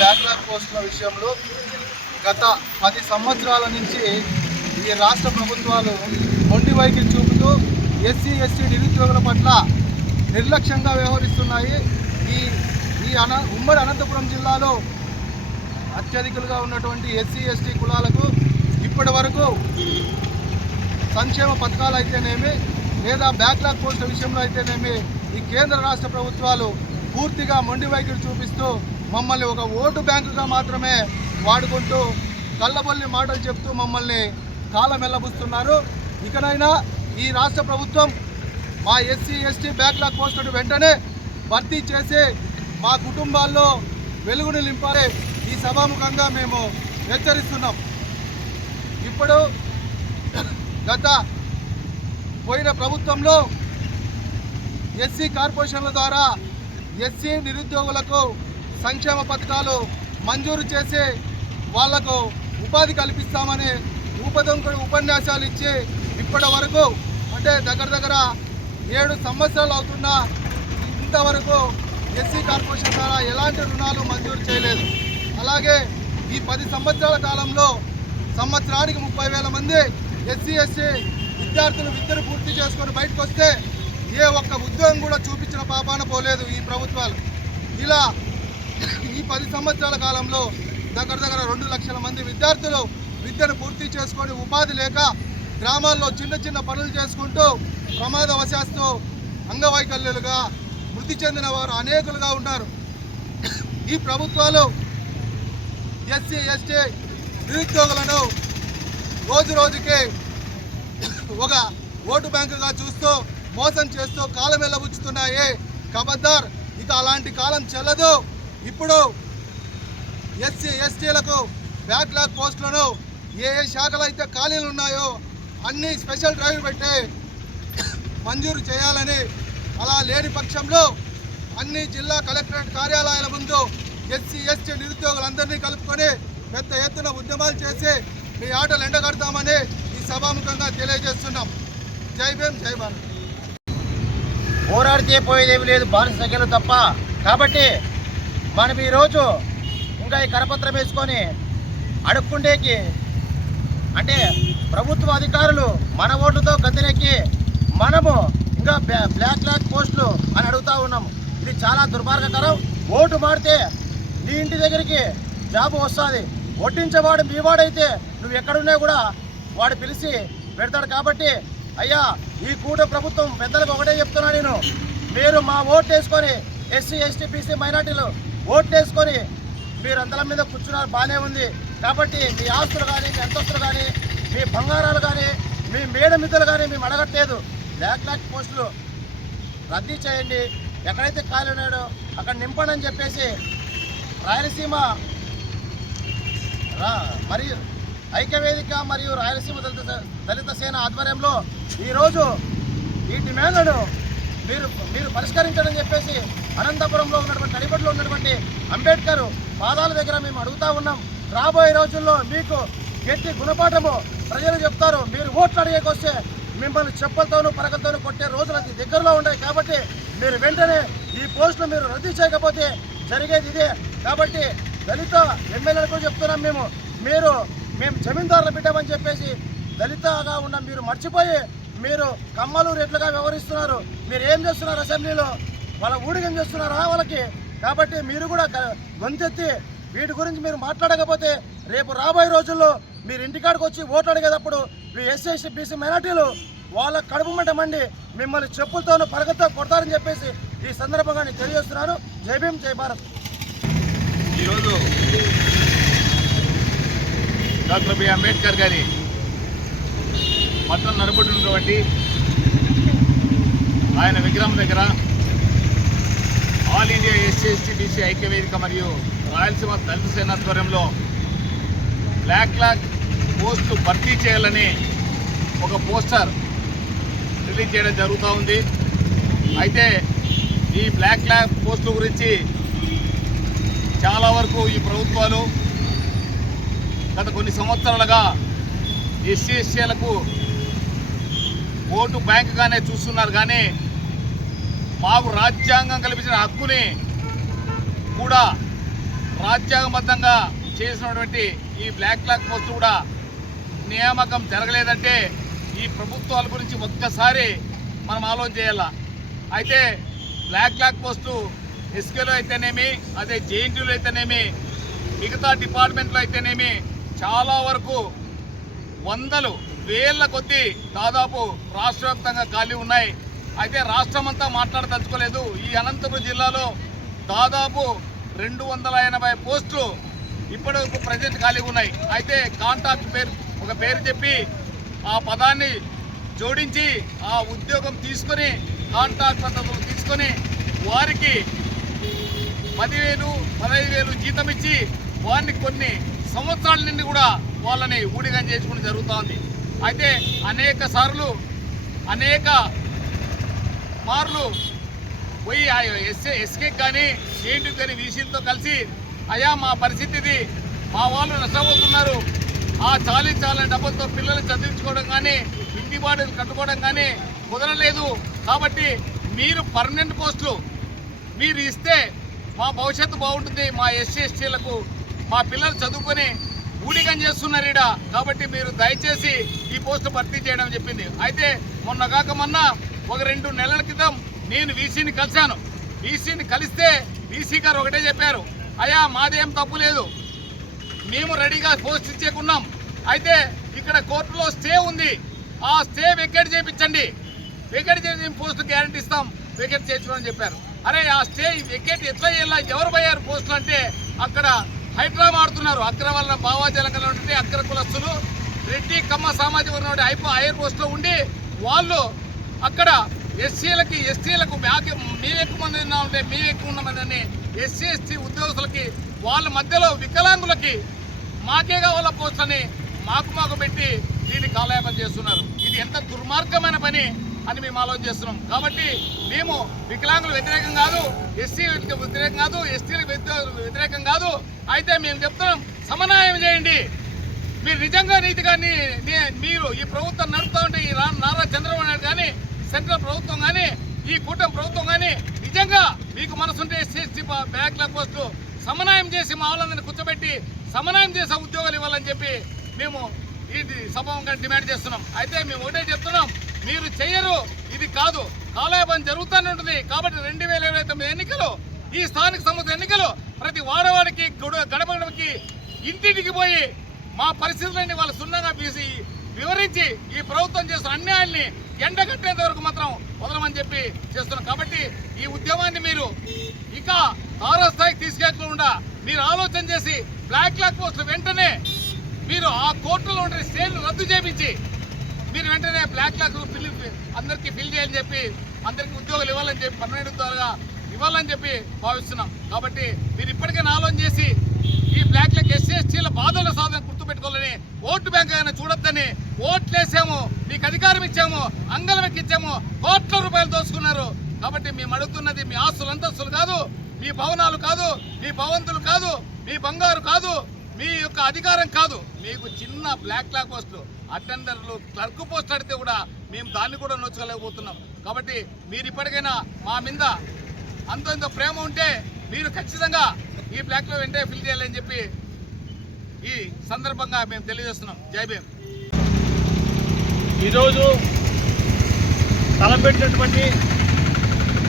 Backlog పోస్టుల విషయంలో గత 10 సంవత్సరాల నుంచి ఈ రాష్ట్ర ప్రభుత్వాలు మొండి వైఖరి చూపుతూ ఎస్సీ ఎస్టీ నిరుద్యోగుల పట్ల నిర్లక్ష్యంగా వ్యవహరిస్తున్నాయి. ఉమ్మడి అనంతపురం జిల్లాలో అత్యధికులుగా ఉన్నటువంటి ఎస్సీ ఎస్టీ కులాలకు ఇప్పటి వరకు సంక్షేమ పథకాలు అయితేనేమి లేదా బ్యాక్లాగ్ పోస్టుల విషయంలో అయితేనేమి ఈ కేంద్ర రాష్ట్ర ప్రభుత్వాలు పూర్తిగా మొండి వైఖరి చూపిస్తూ మమ్మల్ని ఒక ఓటు బ్యాంకుగా మాత్రమే వాడుకుంటూ కళ్ళబొల్లి మాటలు చెప్తూ మమ్మల్ని కాలమెల్లబుస్తున్నారు. ఇకనైనా ఈ రాష్ట్ర ప్రభుత్వం మా ఎస్సీ ఎస్టీ బ్యాక్లాగ్ పోస్టులను వెంటనే భర్తీ చేసి మా కుటుంబాల్లో వెలుగుని నింపాలి ఈ సభాముఖంగా మేము హెచ్చరిస్తున్నాం. ఇప్పుడు గత పోయిన ప్రభుత్వంలో ఎస్సీ కార్పొరేషన్ల ద్వారా ఎస్సీ నిరుద్యోగులకు సంక్షేమ పథకాలు మంజూరు చేసి వాళ్లకు ఉపాధి కల్పిస్తామని ఊపదొంకుడు ఉపన్యాసాలు ఇచ్చి ఇప్పటి వరకు అంటే దగ్గర 7 సంవత్సరాలు అవుతున్నా ఇంతవరకు ఎస్సీ కార్పొరేషన్ ద్వారా ఎలాంటి రుణాలు మంజూరు చేయలేదు. అలాగే ఈ 10 సంవత్సరాల కాలంలో సంవత్సరానికి 30,000 మంది ఎస్సీ ఎస్టీ విద్యార్థులు విద్యను పూర్తి చేసుకొని బయటకు వస్తే ఏ ఒక్క ఉద్యోగం కూడా చూపించిన పాపాన పోలేదు ఈ ప్రభుత్వాలు. ఇలా ఈ 10 సంవత్సరాల కాలంలో దగ్గర 2 లక్షల మంది విద్యార్థులు విద్యను పూర్తి చేసుకొని ఉపాధి లేక గ్రామాల్లో చిన్న పనులు చేసుకుంటూ ప్రమాదవశాత్తు అంగవైకల్యులుగా మృతి చెందిన వారు అనేకులుగా ఉన్నారు. ఈ ప్రభుత్వాలు ఎస్సీ ఎస్టీ నిరుద్యోగులను రోజుకి ఒక ఓటు బ్యాంకుగా చూస్తూ మోసం చేస్తూ కాలం వెళ్ళబుచ్చుతున్నాయి. ఖబర్దార్, ఇక అలాంటి కాలం చెల్లదు. ఇప్పుడు ఎస్సీ ఎస్టీలకు బ్యాక్లాగ్ పోస్టులను ఏ శాఖలు అయితే ఖాళీలు ఉన్నాయో అన్ని స్పెషల్ డ్రైవ్ పెట్టి మంజూరు చేయాలని, అలా లేని పక్షంలో అన్ని జిల్లా కలెక్టరేట్ కార్యాలయాల ముందు ఎస్సీ ఎస్టీ నిరుద్యోగులందరినీ కలుపుకొని పెద్ద ఎత్తున ఉద్యమాలు చేసి మీ ఆటలు ఎండగడతామని ఈ సభాముఖంగా తెలియజేస్తున్నాం. జై భీమ్, జై భారత్. పోరాడితే పోయేదేమి లేదు, భారత సంఖ్యలు తప్ప. కాబట్టి మనం ఈరోజు ఇంకా ఈ కరపత్రం వేసుకొని అడుక్కుండేకి అంటే ప్రభుత్వ అధికారులు మన ఓటుతో గద్దెనెక్కి మనము ఇంకా బ్లాక్ పోస్టులు అని అడుగుతూ ఉన్నాము. ఇది చాలా దుర్మార్గకరం. ఓటు మాడితే నీ ఇంటి దగ్గరికి జాబు వస్తుంది. ఒట్టించేవాడు మీ వాడైతే నువ్వు ఎక్కడున్నా కూడా వాడు పిలిచి పెడతాడు. కాబట్టి అయ్యా, ఈ ప్రభుత్వం పెద్దలకు ఒకటే చెప్తున్నా నేను, మీరు మా ఓట్లు వేసుకొని ఎస్సీ ఎస్టీ బీసీ మైనార్టీలు ఓట్లు వేసుకొని మీరు అంతల మీద కూర్చున్నారు, బాగానే ఉంది. కాబట్టి మీ ఆస్తులు కానీ, మీ అంతస్తులు కానీ, మీ బంగారాలు కానీ, మీ మేడ మిద్దలు కానీ మేము అడగట్లేదు. బ్లాక్ పోస్టులు రద్దీ చేయండి, ఎక్కడైతే ఖాళీ ఉన్నాడో అక్కడ నింపండి అని చెప్పేసి రాయలసీమ మరియు ఐక్యవేదిక మరియు రాయలసీమ దళిత సేన ఆధ్వర్యంలో ఈరోజు ఈ డిమాండ్లను మీరు పరిష్కరించడం చెప్పేసి అనంతపురంలో ఉన్నటువంటి నడిబడిలో ఉన్నటువంటి అంబేద్కర్ పాదాల దగ్గర మేము అడుగుతూ ఉన్నాం. రాబోయే రోజుల్లో మీకు గట్టి గుణపాఠము ప్రజలు చెప్తారు. మీరు ఓట్లు అడిగేకొస్తే మిమ్మల్ని చెప్పులతోనూ పరకలతోనూ కొట్టే రోజులు అతి దగ్గరలో ఉన్నాయి. కాబట్టి మీరు వెంటనే ఈ పోస్టులు మీరు రద్దు చేయకపోతే జరిగేది ఇదే. కాబట్టి దళిత ఎమ్మెల్యేలకు చెప్తున్నాం, మేము జమీందారులు పెట్టామని చెప్పేసి దళితగా ఉన్న మీరు మర్చిపోయి మీరు కమ్మలు రెట్లుగా వ్యవహరిస్తున్నారు. మీరు ఏం చేస్తున్నారు అసెంబ్లీలో? వాళ్ళ ఊడిగం చేస్తున్నారా వాళ్ళకి? కాబట్టి మీరు కూడా గొంతెత్తి వీటి గురించి మీరు మాట్లాడకపోతే రేపు రాబోయే రోజుల్లో మీరు ఇంటికాడికి వచ్చి ఓట్లు అడిగేటప్పుడు మీ ఎస్సీ ఎస్టీ బీసీ మైనార్టీలు వాళ్ళ కడుపు మంట మండి మిమ్మల్ని చెప్పులతోనూ పరగతో కొడతారని చెప్పేసి ఈ సందర్భంగా నేను తెలియజేస్తున్నాను. జై భీమ్, జై భారత్. ఈరోజు డాక్టర్ బిఆర్ అంబేద్కర్ గారి పట్టణం నడుపుతున్నటువంటి ఆయన విగ్రహం దగ్గర all India SC ST BC ఐక్యవేదిక మరియు రాయలసీమ దళిత సేన ఆధ్వర్యంలో బ్లాక్ పోస్టు భర్తీ చేయాలని ఒక పోస్టర్ రిలీజ్ చేయడం జరుగుతూ ఉంది. అయితే ఈ బ్లాక్ పోస్టుల గురించి చాలా వరకు ఈ ప్రభుత్వాలు గత కొన్ని సంవత్సరాలుగా ఎస్సీ ఎస్టీలకు ఓటు బ్యాంకుగానే చూస్తున్నారు. కానీ మాకు రాజ్యాంగం కల్పించిన హక్కుని కూడా రాజ్యాంగబద్ధంగా చేసినటువంటి ఈ బ్లాక్ పోస్ట్ కూడా నియామకం జరగలేదంటే ఈ ప్రభుత్వాల గురించి ఒక్కసారి మనం ఆలోచన చేయాల. అయితే బ్లాక్ పోస్టు ఎస్కేలో అయితేనేమి, అదే జేఎన్టీయూలో అయితేనేమి, మిగతా డిపార్ట్మెంట్లో అయితేనేమి చాలా వరకు వందలు వేల కొద్దీ దాదాపు రాష్ట్ర వ్యాప్తంగా ఖాళీ ఉన్నాయి. అయితే రాష్ట్రం అంతా మాట్లాడదలుచుకోలేదు. ఈ అనంతపురం జిల్లాలో దాదాపు 280 పోస్టులు ఇప్పటివరకు ప్రజెంట్ ఖాళీగా ఉన్నాయి. అయితే కాంట్రాక్ట్ ఒక పేరు చెప్పి ఆ పదాన్ని జోడించి ఆ ఉద్యోగం తీసుకొని కాంట్రాక్ట్ పద్ధతులు తీసుకొని వారికి 10,000, 15,000 జీతం ఇచ్చి వారిని కొన్ని సంవత్సరాల నుండి కూడా వాళ్ళని ఊడిగం చేసుకోవడం జరుగుతోంది. అయితే అనేక మార్లు పోయి ఎస్కే కానీ జేఎన్టీయూ కానీ వీసీలతో కలిసి అయ్యా మా పరిస్థితి ఇది, మా వాళ్ళు నష్టపోతున్నారు, ఆ చాలని డబ్బులతో పిల్లలు చదివించుకోవడం కానీ ఇంటి బాడీలు కట్టుకోవడం కానీ కుదరలేదు, కాబట్టి మీరు పర్మనెంట్ పోస్టులు మీరు ఇస్తే మా భవిష్యత్తు బాగుంటుంది, మా ఎస్సీ ఎస్టీలకు మా పిల్లలు చదువుకొని ఊడిగం చేస్తున్నారు ఈడ, కాబట్టి మీరు దయచేసి ఈ పోస్టు భర్తీ చేయడం చెప్పింది. అయితే మొన్న ఒక 2 నెలల క్రితం నేను వీసీని కలిశాను. వీసీని కలిస్తే వీసీ గారు ఒకటే చెప్పారు, అయ్యా మాదేం తప్పు లేదు, మేము రెడీగా పోస్ట్ ఇచ్చేకున్నాం, అయితే ఇక్కడ కోర్టులో స్టే ఉంది, ఆ స్టే వెకేట్ చేయించండి, వెకేట్ చేసి పోస్టు గ్యారంటీ ఇస్తాం, వెకేట్ చేయించమని చెప్పారు. అరే ఆ స్టే వెకేట్ ఎట్లా చేయాలా, ఎవరు పోయారు పోస్టులు అంటే అక్కడ హైడ్రామా ఆడుతున్నారు. అగ్ర వల్ల భావాజలంగా ఉంటే అగ్ర కులస్తులు రెడ్డి కమ్మ సామాజిక వర్గం హైయర్ పోస్టులో ఉండి వాళ్ళు అక్కడ ఎస్సీలకి ఎస్టీలకు మేము ఎక్కువ మంది ఉంటే మేము ఎక్కువ ఉన్నామని ఎస్సీ ఎస్టీ ఉద్యోగస్తులకి వాళ్ళ మధ్యలో వికలాంగులకి మాకే కావాల పోస్ట్ అని మాకు పెట్టి దీన్ని కాలయాపన చేస్తున్నారు. ఇది ఎంత దుర్మార్గమైన పని అని మేము ఆలోచన చేస్తున్నాం. కాబట్టి మేము వికలాంగులు వ్యతిరేకం కాదు, ఎస్సీ వ్యతిరేకం కాదు, ఎస్టీలకు వ్యతిరేకం కాదు. అయితే మేము చెప్తున్నాం, సమన్వయం చేయండి. మీరు నిజంగా నీతిగా మీరు ఈ ప్రభుత్వం నడుపుతూ ఉంటే ఈ నారా చంద్రబాబు నాయుడు కానీ సెంట్రల్ ప్రభుత్వం కానీ ఈ కూటమి ప్రభుత్వం కానీ నిజంగా మీకు మనసుంటే ఎస్సీ బ్యాక్లాగ్ పోస్టు సమన్వయం చేసి మా వాళ్ళందరినీ కూర్చోబెట్టి సమన్వయం చేసే ఉద్యోగాలు ఇవ్వాలని చెప్పి మేము ఇది సభంగా డిమాండ్ చేస్తున్నాం. అయితే మేము ఒకటే చెప్తున్నాం, మీరు చెయ్యరు, ఇది కాదు, కాలయాపన జరుగుతూనే ఉంటుంది. కాబట్టి 2029 ఎన్నికలు, ఈ స్థానిక సంస్థ ఎన్నికలు ప్రతి వాడవాడికి గడపడికి ఇంటింటికి పోయి మా పరిస్థితులన్నీ వాళ్ళు సున్నంగా తీసి వివరించి ఈ ప్రభుత్వం చేస్తున్న అన్యాయాన్ని ఎండగట్టేంత వరకు మాత్రం వదలమని చెప్పి చేస్తున్నాం. కాబట్టి ఈ ఉద్యమాన్ని మీరు ఇక తారాస్థాయికి తీసుకెళ్లకుండా మీరు ఆలోచన చేసి బ్లాక్ పోస్టులు వెంటనే మీరు ఆ కోర్టులో ఉండే స్టేలు రద్దు చేయించి మీరు వెంటనే బ్లాక్ అందరికీ ఫిల్ చేయాలని చెప్పి అందరికీ ఉద్యోగాలు ఇవ్వాలని చెప్పి పర్మనెంట్ ఉద్యోగాలుగా ఇవ్వాలని చెప్పి భావిస్తున్నాం. కాబట్టి మీరు ఇప్పటికైనా ఆలోచన చేసి ఈ బ్లాక్ ఎస్సీ ఎస్టీల బాధల సాధన గుర్తుపెట్టుకోవాలని, ఓటు బ్యాంక్ అయినా చూడొద్దని, ఓట్లు వేసాము, మీకు అధికారం ఇచ్చాము, అంగళం ఎక్కించాము, కోట్ల రూపాయలు దోచుకున్నారు. కాబట్టి మేము అడుగుతున్నది మీ ఆస్తులు అంతస్తులు కాదు, మీ భవనాలు కాదు, మీ భవంతులు కాదు, మీ బంగారు కాదు, మీ యొక్క అధికారం కాదు, మీకు చిన్న బ్లాక్ పోస్టులు అటెండర్లు క్లర్క్ పోస్ట్ అడితే కూడా మేము దాన్ని కూడా నోచుకోలేకపోతున్నాం. కాబట్టి మీరు ఇప్పటికైనా మా మీద అంత ప్రేమ ఉంటే మీరు ఖచ్చితంగా ఈ బ్లాక్లో వెంటనే ఫిల్ చేయాలని చెప్పి ఈ సందర్భంగా మేము తెలియజేస్తున్నాం. జై భీమ్. ఈరోజు తలపెట్టినటువంటి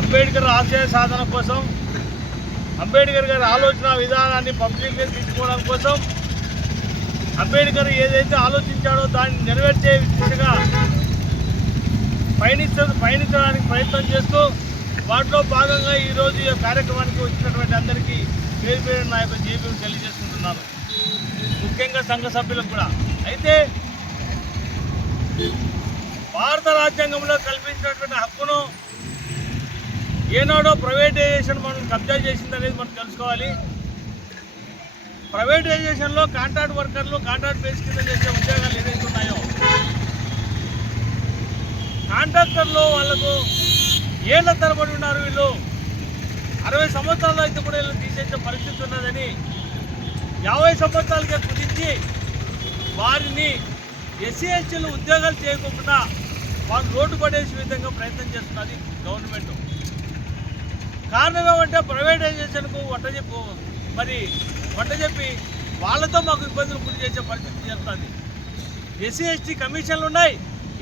అంబేద్కర్ ఆశయ సాధన కోసం, అంబేద్కర్ గారి ఆలోచన విధానాన్ని పబ్లిక్గా తీసుకోవడం కోసం, అంబేద్కర్ ఏదైతే ఆలోచించాడో దాన్ని నెరవేర్చే విధంగా పయనించడానికి ప్రయత్నం చేస్తూ వాటిలో భాగంగా ఈరోజు ఈ కార్యక్రమానికి వచ్చినటువంటి అందరికీ పేరు పేరు నా యొక్క జేబీని తెలియజేసుకుంటున్నాను, ముఖ్యంగా సంఘ సభ్యులకు కూడా. అయితే భారత రాజ్యాంగంలో కల్పించినటువంటి హక్కును ఏనాడో ప్రైవేటైజేషన్ మనం కబ్జా చేసిందనేది మనం తెలుసుకోవాలి. ప్రైవేటైజేషన్లో కాంట్రాక్ట్ వర్కర్లు కాంట్రాక్ట్ బేస్ కింద చేసే ఉద్యోగాలు ఏదైతే ఉన్నాయో కాంట్రాక్టర్లు వాళ్లకు ఏళ్ల తరబడి ఉన్నారు. వీళ్ళు 60 సంవత్సరాలు అయితే కూడా వీళ్ళు తీసేసే పరిస్థితి ఉన్నదని 50 సంవత్సరాలకే కుదించి వారిని ఎస్సీ ఎస్టీలు ఉద్యోగాలు చేయకుండా వాళ్ళు రోడ్డు పడేసే విధంగా ప్రయత్నం చేస్తున్నది గవర్నమెంట్. కారణం ఏమంటే ప్రైవేటైజేషన్కు మరి వంట చెప్పి వాళ్ళతో మాకు ఇబ్బందులు గురి చేసే పరిస్థితి జరుగుతుంది. ఎస్సీ ఎస్టీ కమిషన్లు ఉన్నాయి,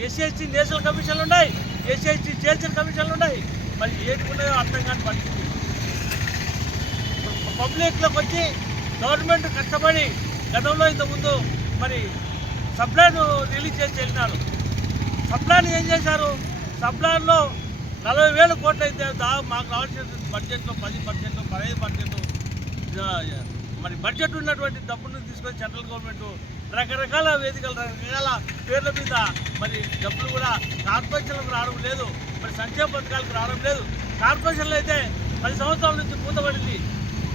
ఎస్సీ ఎస్టీ నేషనల్ కమిషన్లు ఉన్నాయి, ఎస్సీ ఎస్టీ చేర్చిన కమిషన్లు ఉన్నాయి. మరి ఏటుకున్నాయో అర్థం కాని పరిస్థితి. పబ్లిక్లోకి వచ్చి గవర్నమెంట్ కష్టపడి గతంలో ఇంతకుముందు మరి సప్లాన్ రిలీజ్ చేసి వెళ్ళినారు. సప్లాన్ ఏం చేశారు? సప్లాన్లో 40,000 కోట్లు అయితే మాకు రావాల్సిన బడ్జెట్లో 10%, 15% మరి బడ్జెట్ ఉన్నటువంటి డబ్బును తీసుకొని సెంట్రల్ గవర్నమెంట్ రకరకాల వేదికలు రకరకాల పేర్ల మీద మరి డబ్బులు కూడా కార్పొరేషన్లకు రావడం లేదు, మరి సంక్షేమ పథకాలకు రావడం లేదు. కార్పొరేషన్లు అయితే 10 సంవత్సరాల నుంచి మూతపడింది.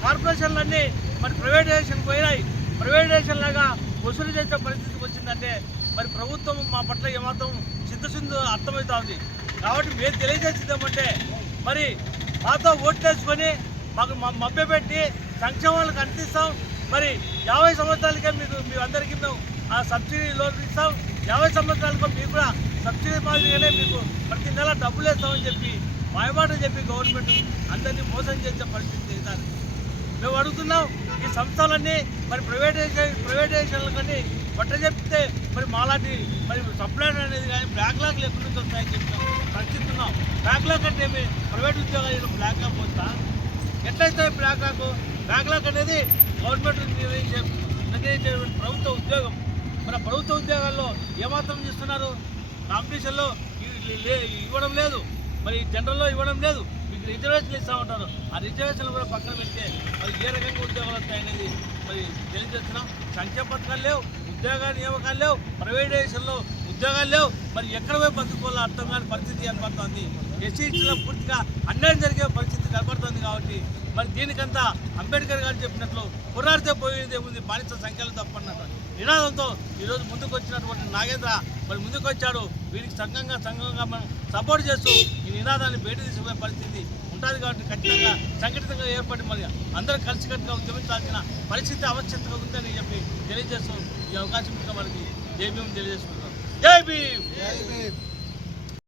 కార్పొరేషన్లన్నీ మరి ప్రైవేటైజేషన్ పోయినాయి. ప్రైవేటైజేషన్ లాగా వసూలు చేసే పరిస్థితికి వచ్చిందంటే మరి ప్రభుత్వం మా పట్ల ఏమాత్రం చిత్తశుద్ధి అర్థమవుతా ఉంది. కాబట్టి మేము తెలియజేసేది ఏమంటే మరి మాతో ఓట్లేసుకొని మాకు మభ్యపెట్టి సంక్షేమాలకు అందిస్తాం. మరి 50 సంవత్సరాలకే మీ అందరికీ మేము ఆ సబ్సిడీ లోన్ ఇస్తాం. 50 సంవత్సరాలకు మీకు కూడా సబ్సిడీ మాదిరిగానే మీకు ప్రతి నెల డబ్బులు వేస్తామని చెప్పి మాయమాటలు చెప్పి గవర్నమెంట్ అందరినీ మోసం చేసే పరిస్థితి అవుతారు. మేము అడుగుతున్నాం, ఈ సంస్థలన్నీ మరి ప్రైవేటైజేషన్లు కానీ పట్ట చెప్తే మరి మాలాంటి మరి సప్లైర్ అనేది కానీ బ్యాక్లాగ్ ఎక్కడి నుంచి వస్తాయని చెప్తాం ప్రశ్నిస్తున్నాం. బ్యాక్లాగ్ అంటే ప్రైవేట్ ఉద్యోగాలు బ్లాక్లాగ్ పోతా ఎట్లయితే బ్యాక్లాగ్ అనేది గవర్నమెంట్ నిర్ణయించే ప్రభుత్వ ఉద్యోగం. మన ప్రభుత్వ ఉద్యోగాల్లో ఏమాత్రం చేస్తున్నారు? కాంపిటీషన్లో ఇవ్వడం లేదు, మరి జనరల్లో ఇవ్వడం లేదు, మీకు రిజర్వేషన్లు ఇస్తూ ఉంటారు. ఆ రిజర్వేషన్లు కూడా పక్కన పెడితే మరి ఏ రకంగా ఉద్యోగాలు వస్తాయనేది మరి తెలియజేస్తున్నాం. సంక్షేమ పథకాలు లేవు, ఉద్యోగ నియామకాలు లేవు, ప్రైవేటైజేషన్లో ఉద్యోగాలు లేవు. మరి ఎక్కడ పోయి బతుకోవాలో అర్థం కాని పరిస్థితి ఏర్పడుతుంది. ఎస్సీలో పూర్తిగా అన్యాయం జరిగే పరిస్థితి కనబడుతుంది. కాబట్టి మరి దీనికంతా అంబేద్కర్ గారు చెప్పినట్లు పోరాడితే పోయేదే ఉంది, బానిస సంఖ్యలు తప్పన్నట్టు నినాదంతో ఈరోజు ముందుకు వచ్చినటువంటి నాగేంద్ర మరి ముందుకు వచ్చాడు. వీరికి సంఘంగా మనం సపోర్ట్ చేస్తూ ఈ నినాదాన్ని బయట తీసుకునే పరిస్థితి ఉంటుంది. కాబట్టి ఖచ్చితంగా సంఘటితంగా ఏర్పడి మరి అందరూ కలిసికట్టుగా ఉద్యమించాల్సిన పరిస్థితి ఆవశ్యకత ఉందని చెప్పి తెలియజేస్తూ ఈ అవకాశం ఇచ్చిన వారికి జై భీమ్ తెలియజేసుకుంటున్నాం. జై భీమ్.